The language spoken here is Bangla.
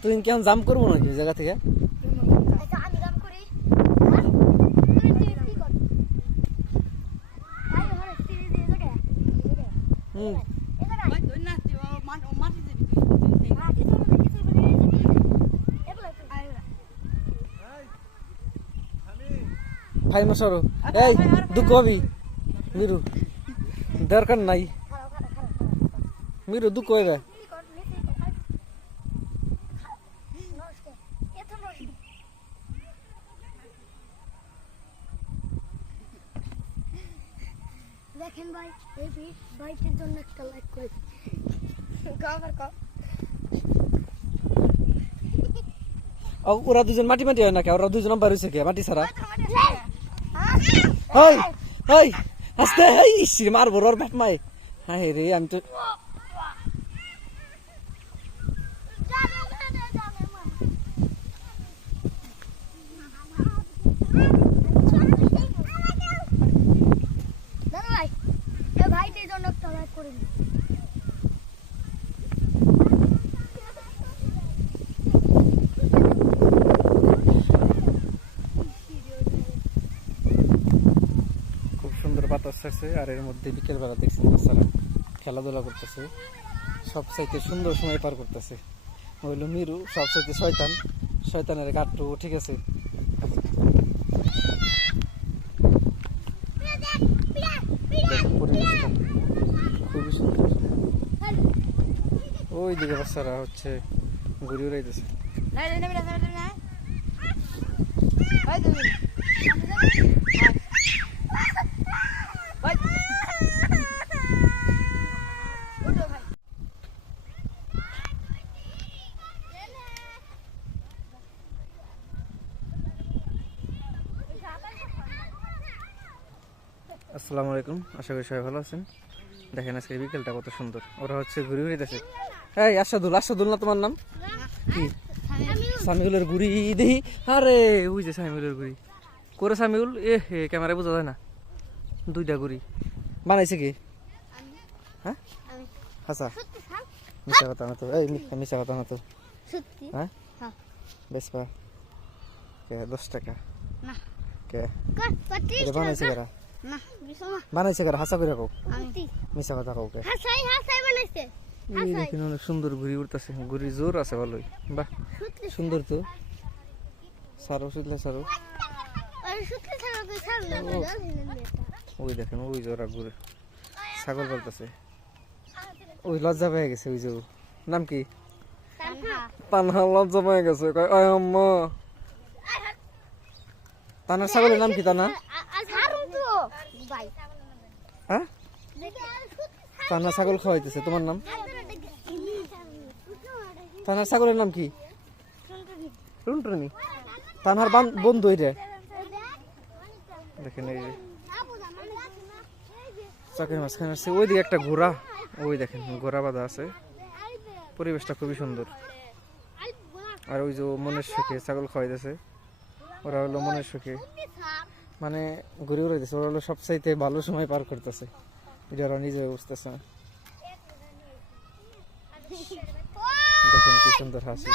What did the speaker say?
তুই কেমন জাম করব নাকি ওই জায়গা থেকে? সিরি। এই, দুঃখ হবি মিরু। দরকার নাই। মিরু, দুঃখ হইবে কি কর নিতে কর নমস্কার এত নমস্কার দেখেন ভাই এই বাইকের জন্য একটা লাইক করে কভার কর ওরা দুজন মাটি মাটি হয় নাকি? কে ওরা দুজন বার হয়েছে কে? মাটি ছাড়া। হাই হই হই আস্তে এই ইসি মারবো ওর বাপ মাই হাই রে আমি তো দাদা ভাই এ ভাইটির জন্য একটা খুব বাতাস আছে আর এর মধ্যে বিকেল বেলা দেখছি বাচ্চারা খেলাধুলা করতেছে। সব চাইতে সুন্দর সময় পার করতেছে। হইল মিরু সব চাইতে শয়তান। শয়তানের গাট্টু, ঠিক আছে? পরিবেশটা খুবই সুন্দর ওই দিকে বাচ্চারা হচ্ছে ঘুরে উড়াইতেছে আসসালামু আলাইকুম। আশা করি সবাই ভালো আছেন। দেখেন আজকে বিকেলটা কত সুন্দর। ওরা হচ্ছে ঘুরে ঘুরিতেছে এই আশাদুল আশাদুল না তোমার নাম? কি? সামিউলের ঘুরি দেখি আরে ওই যে সামিউলের ঘুরি। করে সামিউল? এ হে ক্যামেরায় বোঝা যায় না। দুইটা গুড়ি বানাইছে কি? হ্যাঁ? হাসা। মিশা কথা না তো। এই মিশা কথা না তো। হ্যাঁ হ্যাঁ? বেশ পা কে? দশ টাকা। কে? বানাইছে কারা না বানাইছে কারা? হাসা আমি। মিশা কথা কাউ কে। হাসাই হাসাই বানাইছে। অনেক সুন্দর ঘুরি উঠতেছে ঘুরি জোর আছে ভালোই। বাহ সুন্দর তো। সারো শুধলে সারো। ওই দেখেন ওই জোরা ঘুরে। ছাগল বলতেছে ওই লজ্জা পেয়ে গেছে ওই যে নাম কি? তানহা। লজ্জা পেয়ে গেছে। কয় আয় আম্মা। তানার ছাগলের নাম কি তানা হ্যাঁ? তানা ছাগল খাওয়াইতেছে, তোমার নাম? তানার ছাগলের নাম কি? টুনটুনি তানহার বান- বন্ধু এটা দেখেন এই যে। চাকরি মাঝখানে আসছে ওই দিকে একটা ঘোড়া। ওই দেখেন, ঘোড়া বাঁধা আছে। পরিবেশটা খুবই সুন্দর। আর ওই যে মনের সুখে ছাগল খাওয়াইতেছে, ওরা হলো মনের সুখে। মানে ঘুরে ঘুরে দিচ্ছে ওরা হলো সবচাইতে ভালো সময় পার করতেছে। এটা ওরা নিজে বুঝতেছে দেখেন কি সুন্দর হাসি।